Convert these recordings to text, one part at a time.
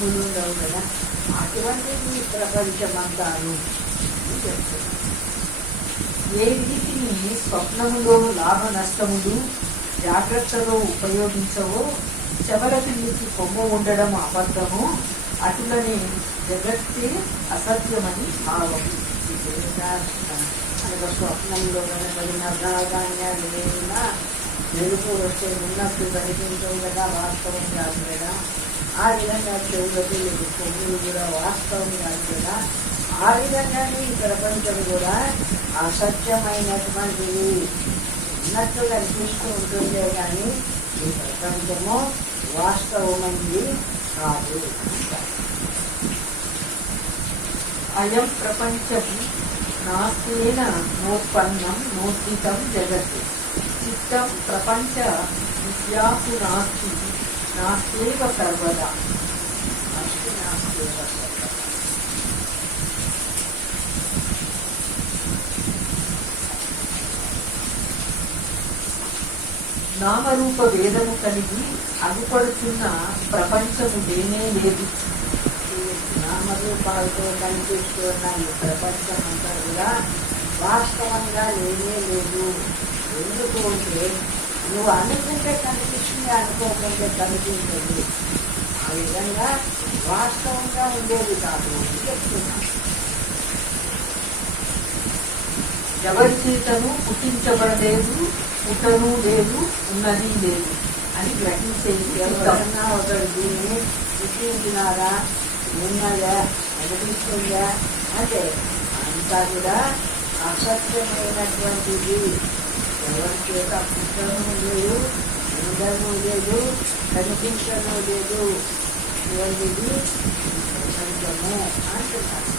భూములు ఉండవు కదా, అటువంటి ఈ ప్రపంచమంతాను చెప్తున్నారు. ఏ రీతిని స్వప్నములో లాభ నష్టములు జాగ్రత్తలో ఉపయోగించవో చెవల పిల్లికి కొమ్ము ఉండడం అబద్ధము, అటులనే జగత్తే అసత్యమని భావం. అనగా స్వప్నంలో కనబడిన ప్రాధాన్యాలు ఏమైనా వెలుగు వస్తే ఉన్నట్టు కనిపించవు కదా, వాస్తవం కాదు కదా. ఆ విధంగా చెవులకు కొమ్ములు కూడా వాస్తవం కాదు కదా. ఆ విధంగానే ఈ ప్రపంచం కూడా అసత్యమైనటువంటిది, ఉన్నట్టు కనిపిస్తూ ఉంటుందే కానీ ఈ ప్రపంచము వాస్తవమైంది కాదు. అయం ప్రపంచం నాస్తేన నోత్పన్నం నోద్దితం జగత్, చిత్తం ప్రపంచ విద్యాసు నాస్తి నాస్తేవ సర్వదా. అస్తి నాస్తి నామరూప భేదము కలిగి అగుపడుతున్న ప్రపంచము లేనే లేదు. నామరూపాలతో కనిపిస్తున్న ఈ ప్రపంచం అంతా కూడా వాస్తవంగా లేనే లేదు. ఎందుకు అంటే నువ్వు అనుకుంటే కనిపిస్తుంది, అనుకోకుంటే కనిపించదు. ఆ విధంగా వాస్తవంగా ఉండేది కాదు అని చెప్తున్నాను. ఎవరి చేతను పుట్టించబడలేదు, పుట్టను లేదు, ఉన్నది లేదు అని గ్రహించే ఎవరన్నా ఒకరు దీన్ని పుట్టించినారా, ఉన్నదా, అనిపిస్తుందా అంటే అంతా కూడా అసత్యమైనటువంటిది. ఎవరి చేత పుట్టను లేదు, ఉండను లేదు, కనిపించను లేదు, ఇటువంటిది ప్రపంచము అంటున్నారు.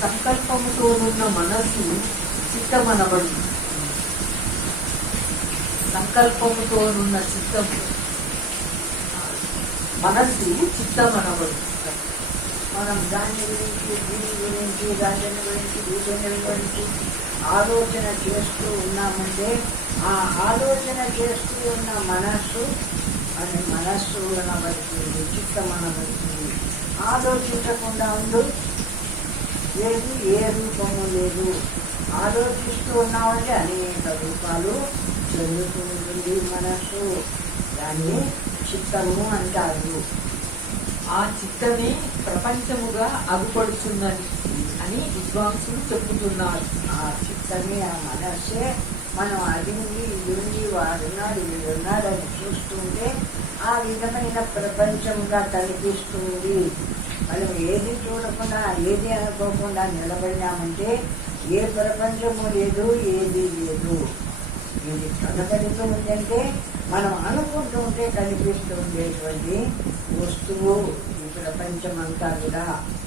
సంకల్పముతోనున్న మనస్సు చిత్తమనబడు. సంకల్పముతోనున్న చిత్తము మనస్సు చిత్తమనబడు. మనం దాని గురించి, దీని గురించి, రాజ్యాన్ని గురించి, భూజన్యం గురించి ఆలోచన చేస్తూ ఉన్నామంటే ఆ ఆలోచన చేస్తూ ఉన్న మనస్సు అది మనస్సు అనబడుతుంది, చిత్తం అనబడుతుంది. ఆలోచించకుండా ఉండు, లేదు, ఏ రూపము లేదు. ఆలోచిస్తూ ఉన్నామంటే అనేక రూపాలు చెందుతూ ఉంటుంది మనస్సు. దాన్ని చిత్తము అంటారు. ఆ చిత్తమే ప్రపంచముగా అగుపడుచున్నది అని విద్వాంసులు చెబుతున్నారు. ఆ చిత్తమే, ఆ మనస్సే మనం అది ఉంది, ఇది ఉంది, వాడున్నాడు, వీడున్నాడు అని చూస్తుంటే ఆ విధమైన ప్రపంచంగా కనిపిస్తుంది. మనం ఏది చూడకుండా, ఏది అనుకోకుండా నిలబడినామంటే ఏ ప్రపంచము లేదు, ఏది లేదు. ఇది కనబడుతూ ఉందంటే మనం అనుకుంటూ ఉంటే కనిపిస్తూ ఉండేటువంటి వస్తువు ఈ ప్రపంచమంతా కూడా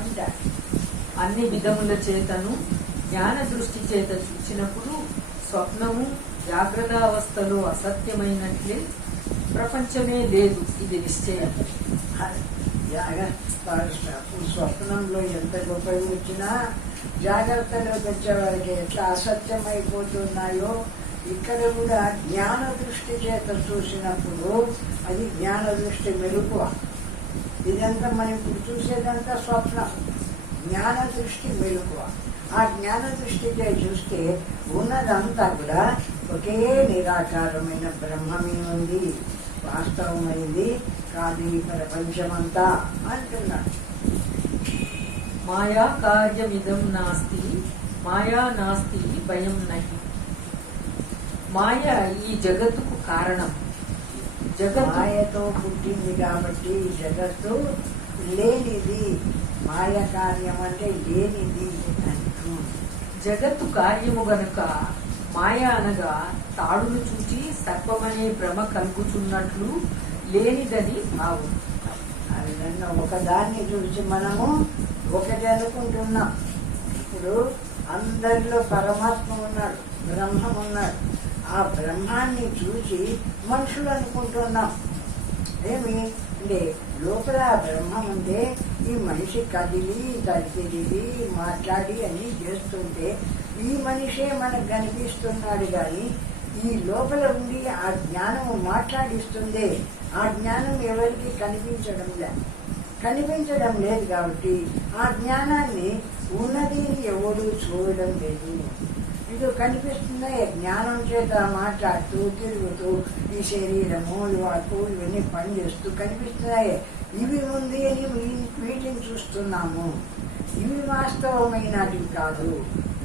అంటారు. అన్ని విధముల చేతను జ్ఞాన దృష్టి చేత చూసినప్పుడు స్వప్నము జాగ్రత్తావస్థలో అసత్యమైనట్లే ప్రపంచమే లేదు, ఇది నిశ్చయం. స్వప్నంలో ఎంత గొప్పవి వచ్చినా జాగ్రత్తలోకి వచ్చేవారికి ఎట్లా అసత్యమైపోతున్నాయో ఇక్కడ కూడా జ్ఞాన దృష్టి చేత చూసినప్పుడు అది జ్ఞాన దృష్టి మెలకువ. ఇదంతా మనం ఇప్పుడు చూసేదంతా స్వప్నం, జ్ఞాన దృష్టి మెలకువ. ఆ జ్ఞాన దృష్టితో చూస్తే ఉన్నదంతా కూడా ఒకే నిరాకారమైన బ్రహ్మమే ఉంది, వాస్తవమైంది కాదు ఈ ప్రపంచమంతా అంటున్నాడు. మాయా కార్యమిదం నాస్తి మాయా నాస్తి భయం నహి. మాయ ఈ జగత్తుకు కారణం. జగత్ మాయతో పుట్టింది కాబట్టి జగత్తు లేనిది. మాయ కార్యం అంటే లేనిది అంటూ. జగత్తు కార్యము గనుక మాయ అనగా తాడును చూచి సర్పమనే భ్రమ కలుగుతున్నట్లు లేనిదని భావం. ఆ విధంగా ఒకదాన్ని చూసి మనము ఒకటి అనుకుంటున్నాం. ఇప్పుడు అందరిలో పరమాత్మ ఉన్నాడు, బ్రహ్మం ఉన్నాడు. ఆ బ్రహ్మాన్ని చూసి మనుషులు అనుకుంటున్నాం. ఏమి అంటే లోపల ఆ బ్రహ్మం ఉంటే ఈ మనిషి కదిలి తరిగి మాట్లాడి అన్నీ చేస్తుంటే ఈ మనిషే మనకు కనిపిస్తున్నాడు. కానీ ఈ లోపల ఉండి ఆ జ్ఞానము మాట్లాడిస్తుంది. ఆ జ్ఞానం ఎవరికి కనిపించడం లేదు కాబట్టి ఆ జ్ఞానాన్ని ఉన్నది ఎవడు చూడడం లేదు. ఇది కనిపిస్తున్నాయి జ్ఞానం చేత మాట్లాడుతూ తిరుగుతూ ఈ శరీరము వాకు ఇవన్నీ పనిచేస్తూ కనిపిస్తున్నాయి. ఇవి ఉంది అని వీటిని చూస్తున్నాము. ఇవి వాస్తవమైనటివి కాదు.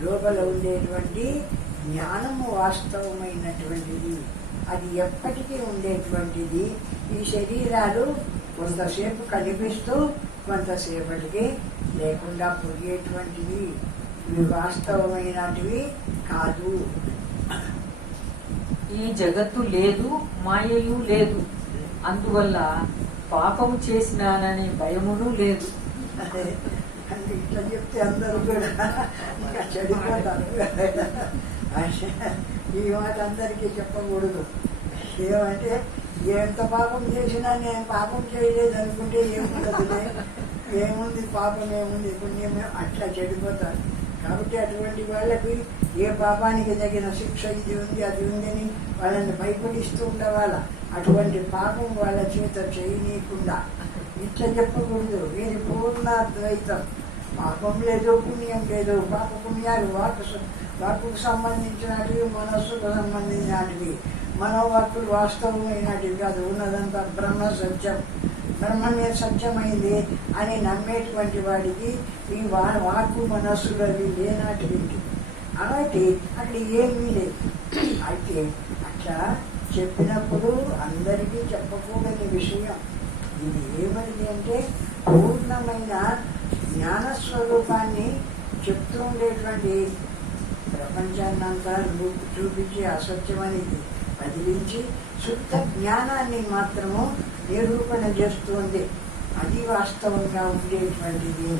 లోపల ఉండేటువంటి జ్ఞానము వాస్తవమైనటువంటిది. అది ఎప్పటికీ ఉండేటువంటిది. ఈ శరీరాలు కొంతసేపు కనిపిస్తూ కొంతసేపటికి లేకుండా పోయేటువంటివి. ఇవి వాస్తవమైనటివి కాదు. ఈ జగత్తు లేదు, మాయయు లేదు. అందువల్ల పాపము చేసినాననే భయమును లేదు. అదే ఇట్లా చెప్తే అందరూ కూడా ఇంకా చెడిపోతారు. ఈ మాట అందరికీ చెప్పకూడదు. ఏమంటే ఎంత పాపం చేసినా నేను పాపం చేయలేదు అనుకుంటే ఏముండదులే, ఏముంది పాపం ఏముంది పుణ్యమే, అట్లా చెడిపోతారు. కాబట్టి అటువంటి వాళ్ళకి ఏ పాపానికి తగిన శిక్ష ఇది ఉంది అది ఉందని వాళ్ళని భయపడిస్తూ ఉండవాళ్ళ. అటువంటి పాపం వాళ్ళ చేత చేయనీయకుండా ఇట్లా చెప్పకూడదు. ఇది పూర్ణాద్వైతం. పాపం లేదు, పుణ్యం లేదు. పాప పుణ్యాలు వాక్కుకు సంబంధించినటివి, మనస్సుకు సంబంధించినటివి. మనోవాక్కులు వాస్తవమైనటివి కాదు. ఉన్నదంతా బ్రహ్మ సత్యం. బ్రహ్మమే సత్యమైంది అని నమ్మేటువంటి వాడికి ఈ వాక్కు మనస్సులు అవి లేనాటివి. అలాంటి అక్కడ ఏమీ లేదు. అయితే అట్లా చెప్పినప్పుడు అందరికీ చెప్పకూడని విషయం ఇది ఏమని అంటే పూర్ణమైన జ్ఞానస్వరూపాన్ని చెప్తూ ఉండేటువంటి ప్రపంచాన్నంతా చూపించి అసత్యమనేది వదిలించి శుద్ధ జ్ఞానాన్ని మాత్రము నిరూపణ చేస్తుంది. అది వాస్తవంగా ఉండేటువంటిది.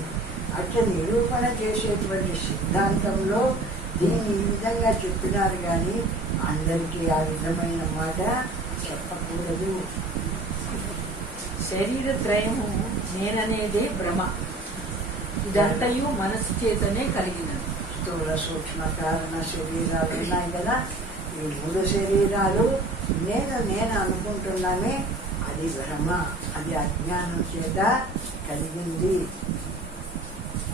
అట్లా నిరూపణ చేసేటువంటి సిద్ధాంతంలో దీన్ని ఈ విధంగా చెప్పినారు కానీ అందరికీ ఆ విధమైన మాట చెప్పకూడదు. శరీరత్రయము నేననేదే భ్రమ. ఇదంతయు మనసు చేతనే కలిగినది. స్థూల సూక్ష్మ కారణ శరీరాలు ఉన్నాయి కదా. ఈ 3 శరీరాలు నేను అనుకుంటున్నామే, అది భ్రమ. అది అజ్ఞానం చేత కలిగింది.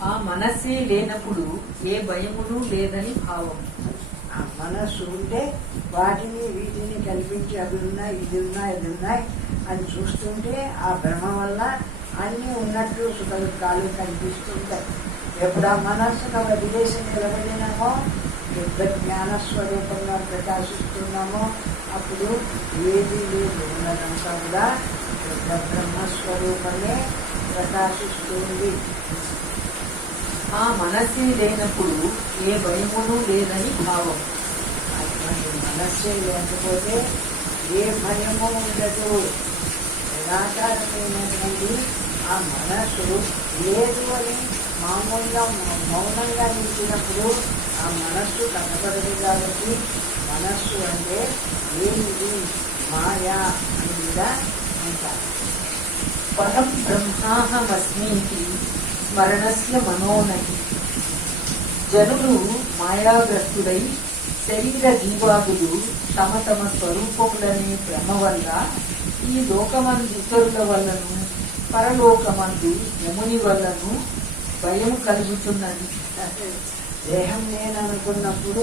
ఆ మనస్సే లేనప్పుడు ఏ భయమును లేదని భావం. ఆ మనస్సు ఉంటే వాటిని వీటిని కల్పించి అవి ఉన్నాయి ఇది ఉన్నాయి అది ఉన్నాయి అని చూస్తుంటే ఆ భ్రమ వల్ల అన్నీ ఉన్నట్టు సుఖ దుఃఖాలు కనిపిస్తుంటాయి. ఎప్పుడు ఆ మనస్సును వదిలేసి నిలబడినామో, యుద్ధ జ్ఞానస్వరూపంగా ప్రకాశిస్తున్నామో అప్పుడు ఏది లేదు. ఉన్నదంతా కూడా యుద్ధ బ్రహ్మస్వరూపమే ప్రకాశిస్తుంది. ఆ మనస్సే లేనప్పుడు ఏ భయమును లేదని భావం. అటువంటి మనస్సే లేకపోతే ఏ భయము ఉండదు. నిరాకారమైనటువంటి ఆ మనస్సు లేదు అని మామూలుగా మౌనంగా నిలిచినప్పుడు ఆ మనస్సు కనపడదు. కాబట్టి మనస్సు అంటే ఏమిటి? మాయా అని కూడా అంటారు. పరం బ్రహ్మాహమస్మీతి స్మరణస్య మనోనహి. జనులు మాయాగ్రస్తుడై శరీర జీవాదులు తమ తమ స్వరూపములనే భ్రమ వల్ల ఈ లోకమందు ఇతరుల వల్లను పరలోకమందు యముని వల్లను భయం కలుగుతున్నది. దేహం నేను అనుకున్నప్పుడు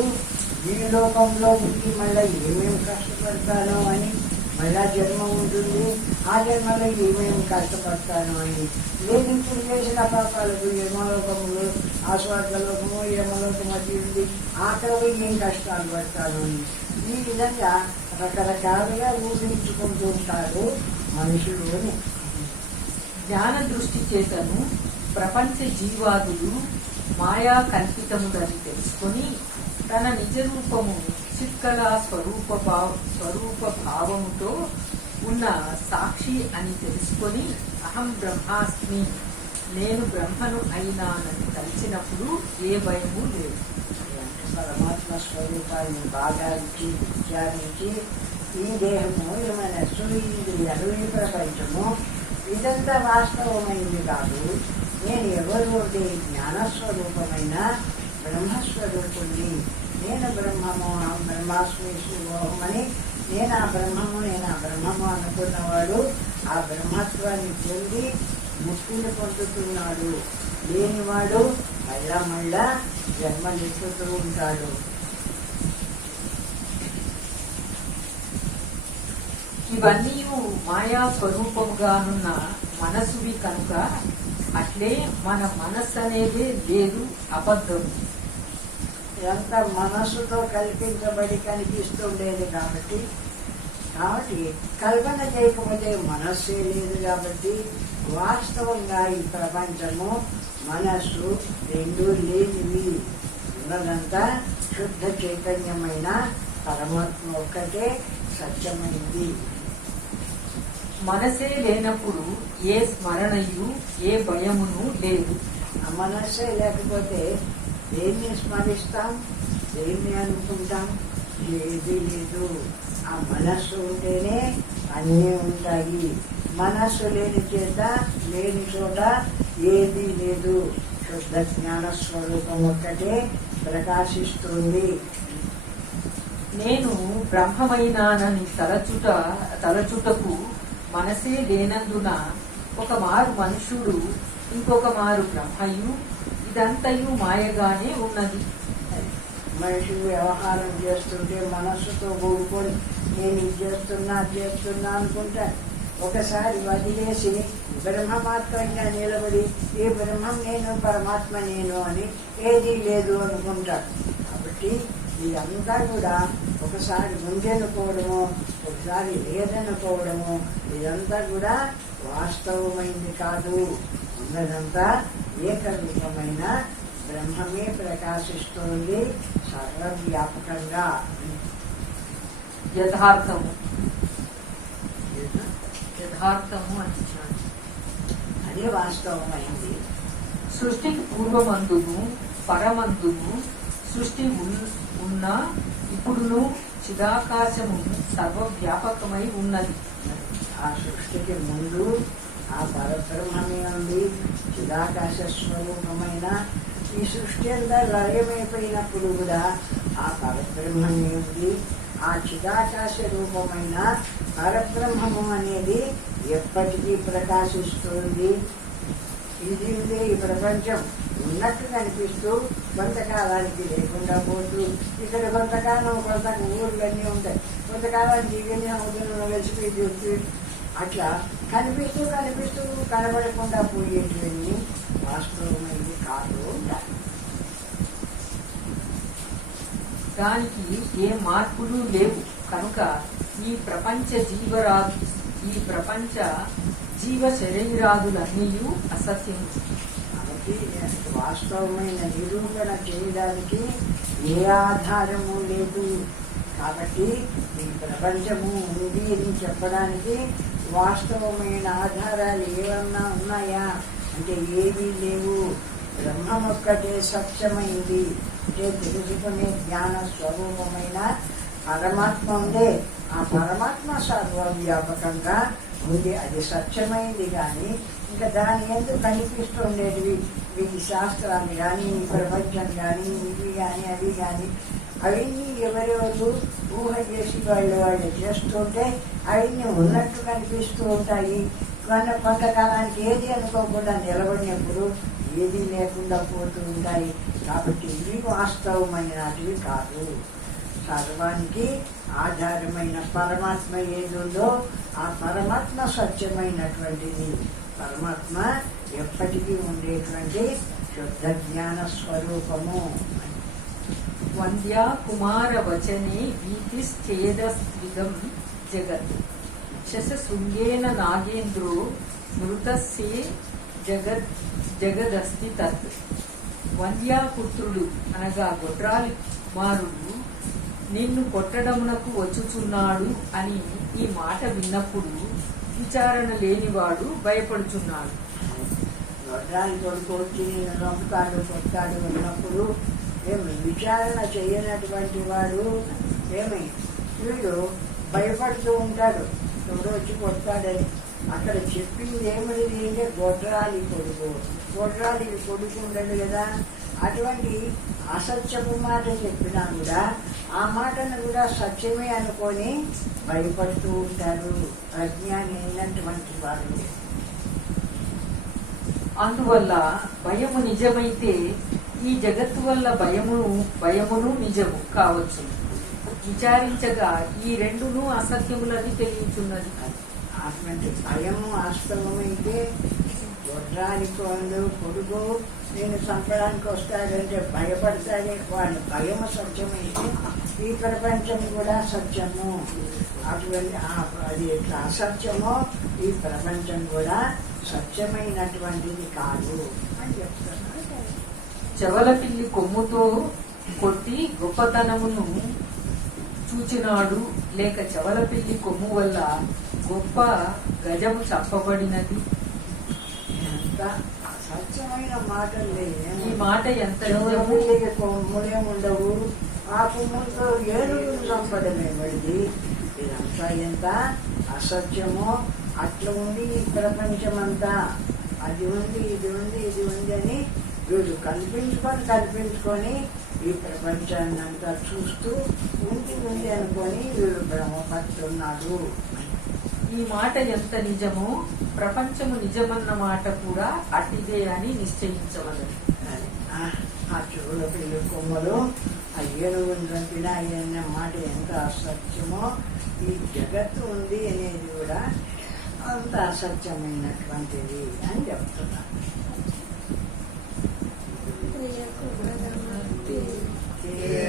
ఈ లోకంలో ఉండి మళ్ళీ ఏమేమి కష్టపడతానో అని, మళ్ళా జన్మ ఉంటుంది, ఆ జన్మలో ఏమేమి కష్టపడతాను అని, నేను ఇప్పుడు చేసిన పాపాలకు యమలోకములు ఆ స్వర్గలోకము యమలోకం అది ఉంది, ఆఖరి ఏం కష్టాలు పడతాను అని ఈ విధంగా రకరకాలుగా ఊహించుకుంటూ ఉంటారు మనుషులు అని. జ్ఞాన దృష్టి చేతను ప్రపంచ జీవాదులు మాయా కల్పితములని తెలుసుకొని తన నిజ రూపము చిత్కల స్వరూప భావముతో ఉన్న సాక్షి అని తెలుసుకొని అహం బ్రహ్మాస్మి, నేను బ్రహ్మను అయినానని తలిచినప్పుడు ఏ భయము లేదు. పరమాత్మ స్వరూపాన్ని బాగా విచారించి ఈ దేహము ఈ మనస్సు ఈ ఇంద్రియాలు ఈ ప్రపంచము ఇదంతా వాస్తవమైంది కాదు. నేను ఎవరు అంటే జ్ఞానస్వరూపమైన బ్రహ్మస్వరూపుణ్ణి. నేను బ్రహ్మము బ్రహ్మాస్మి శివోహం అని నేను ఆ బ్రహ్మము అనుకున్నవాడు ఆ బ్రహ్మత్వాన్ని పొంది ముక్తిని పొందుతున్నాడు. లేనివాడు మళ్ళా జన్మలెత్తుతూ ఉంటాడు. ఇవన్నీ మాయా స్వరూపముగానున్న మనసువి కనుక అట్లే మన మనస్సు అనేది లేదు, అబద్ధం. ఇదంతా మనస్సుతో కల్పించబడి కనిపిస్తుండేది కాబట్టి కల్పన చేయకపోతే మనస్సే లేదు కాబట్టి వాస్తవంగా ఈ ప్రపంచము మనస్సు రెండు లేనివి. ఉన్నదంతా శుద్ధ చైతన్యమైన పరమాత్మ ఒక్కటే సత్యమైంది. మనసే లేనప్పుడు ఏ స్మరణయు ఏ భయమును లేదు. ఆ మనస్సే లేకపోతే దేన్ని స్మరిస్తాం, దేన్ని అనుకుంటాం, ఏది లేదు. ఆ మనస్సు ఉంటేనే అన్నీ ఉంటాయి. మనస్సు లేని చోట ఏది లేదు. శుద్ధ జ్ఞాన స్వరూపం ఒక్కటే ప్రకాశిస్తుంది. నేను బ్రహ్మమైనానని తలచుటకు మనసే లేనందున ఒక మారు మనుష్యుడు, ఇంకొక మారు బ్రహ్మయు, ఇదంతయు మాయగానే ఉన్నది. మనిషి వ్యవహారం చేస్తుంటే మనస్సుతో కూడుకొని నేను ఇది చేస్తున్నా అనుకుంటా. ఒకసారి వదిలేసి బ్రహ్మమాత్రంగా నిలబడి ఏ బ్రహ్మం నేను పరమాత్మ నేను అని ఏదీ లేదు అనుకుంటాడు. కాబట్టి ఇదంతా కూడా ఒకసారి ముందెనుకోవడము, ఒకసారి లేదనుకోవడము, ఇదంతా కూడా వాస్తవమైంది కాదు. ఉన్నదంతా ఏకరూపమైన బ్రహ్మమే ప్రకాశిస్తోంది సర్వవ్యాపకంగా. యథార్థము అంటున్నాడు. అది వాస్తవమైంది. సృష్టికి పూర్వమందును పరమందును సృష్టి ఉన్న ఇప్పుడును చిదాకాశము సర్వవ్యాపకమై ఉన్నది. ఆ సృష్టికి ముందు ఆ పరబ్రహ్మమే ఉంది. చిదాకాశ స్వరూపమైన ఈ సృష్టి అంతా లయమైపోయినప్పుడు కూడా ఆ పరబ్రహ్మమే ఉంది. ఆ చిదాకాశ రూపమైన పరబ్రహ్మము అనేది ఎప్పటికీ ప్రకాశిస్తుంది. ఇది ఉందే ఈ ప్రపంచం ఉన్నట్టు కనిపిస్తూ కొంతకాలానికి లేకుండా పోతూ, ఇక్కడ కొంతకాలం ఊర్లన్నీ ఉంటాయి, కొంతకాలానికి ఇవన్నీ సముద్రంలో కలిసిపోయి అట్లా కనిపిస్తూ కనబడకుండా పోయేటివన్నీ వాస్తవమైంది కాదు ఉంటాయి. దానికి ఏ మార్పులు లేవు కనుక ఈ ప్రపంచ జీవ శరీరాదులన్నీ అసత్యం. కాబట్టి వాస్తవమైన నిరూపణ చేయడానికి ఏ ఆధారము లేదు. కాబట్టి ఈ ప్రపంచము ఉంది అని చెప్పడానికి వాస్తవమైన ఆధారాలు ఏమన్నా ఉన్నాయా అంటే ఏమీ లేవు. బ్రహ్మం ఒక్కటే సత్యమైంది. అంటే తెలుసుకునే జ్ఞాన స్వరూపమైన పరమాత్మ ఉందే, ఆ పరమాత్మ సర్వవ్యాపకంగా ఉంది. అది సత్యమైంది. కానీ ఇంకా దాని ఎందుకు కనిపిస్తుండేటివి ఈ శాస్త్రాలు కానీ, ఈ ప్రపంచం కానీ, ఇవి కానీ అవి కానీ అవన్నీ ఎవరెవరు ఊహ చేసి వాళ్ళు చేస్తుంటే అవన్నీ ఉన్నట్టు కనిపిస్తూ ఉంటాయి. కొంతకాలానికి ఏది అనుకోకుండా నిలబడినప్పుడు ఏది లేకుండా పోతూ ఉంటాయి. కాబట్టి ఇవి వాస్తవమైనటివి కాదు. సర్వానికి ఆధారమైన పరమాత్మ ఏదుందో ఆ పరమాత్మ సత్యమైనటువంటిది. పరమాత్మ ఎప్పటికీ ఉండేటువంటి శుద్ధ జ్ఞాన స్వరూపము. వంద్యా కుమార వచనే వీతిశ్చేదస్విదం జగత్ శశశృంగేన నాగేంద్రో మృతస్యే జగదస్తి తత్. వంద్యాపుత్రుడు అనగా గొడ్రాలి కుమారుడు నిన్ను కొట్టడమునకు వచ్చుచున్నాడు అని ఈ మాట విన్నప్పుడు విచారణ లేనివాడు భయపడుచున్నాడు. గొడ్రాలి కొడుకు వచ్చి నేను నొక్కుతాడు కొట్టాడు అన్నప్పుడు విచారణ చేయనటువంటి వాడు వీడు భయపడుతూ ఉంటాడు. ఎవడో వచ్చి కొట్టాడని. అక్కడ చెప్పింది ఏమిటి అంటే గొడ్రాలి కొడుకు ఉండడు కదా. అటువంటి అసత్యపు మాట చెప్పినా కూడా ఆ మాటను కూడా సత్యమే అనుకొని భయపడుతూ ఉంటారు అజ్ఞాని అయినటువంటి వారు. అందువల్ల భయము నిజమైతే ఈ జగత్తు వల్ల భయమును నిజము కావచ్చు. విచారించగా ఈ రెండును అసత్యములని తెలియచున్నది. అటువంటి భయము వాస్తవమైతే గొడ్రానికి వాళ్ళు కొడుకు నేను చంపడానికి వస్తాడంటే భయపడతాడే, వాడి భయము సత్యమైతే ఈ ప్రపంచం కూడా సత్యము. అటువంటి అది ఎట్లా అసత్యమో ఈ ప్రపంచం కూడా సత్యమైనటువంటిది కాదు అని చెప్తున్నారు. చెవల పిల్లి కొమ్ముతో కొట్టి గొప్పతనమును చూచినాడు, లేక చెవల పిల్లి కొమ్ము వల్ల గొప్ప గజము చంపబడినది. ఎంత అసత్యమైన మాటలు లేవు. ఈ మాట ఎంత నిజము. పిల్లికి కొమ్ములే ఉండవు, ఆ కొమ్ములతో ఏనుగులు చంపడమే పడింది. ఇదంతా ఎంత అసత్యమో అట్లా ఉంది ఈ ప్రపంచమంతా. అది ఉంది ఇది ఉంది ఇది ఉంది అని వీళ్ళు కల్పించుకొని ఈ ప్రపంచాన్ని అంతా చూస్తూ ఉంది అనుకొని వీళ్ళు భ్రమపడుతున్నాడు. ఈ మాట ఎంత నిజమో ప్రపంచము నిజమన్న మాట కూడా అటిదే అని నిశ్చయించవలదు. ఆ చెవుల పిల్లి కొమ్మలు ఆ ఏనుగుని చంపిన అన్న మాట ఎంత అసత్యమో ఈ జగత్తు ఉంది అనేది కూడా అంత అసత్యమైనటువంటిది అని చెప్తున్నారు.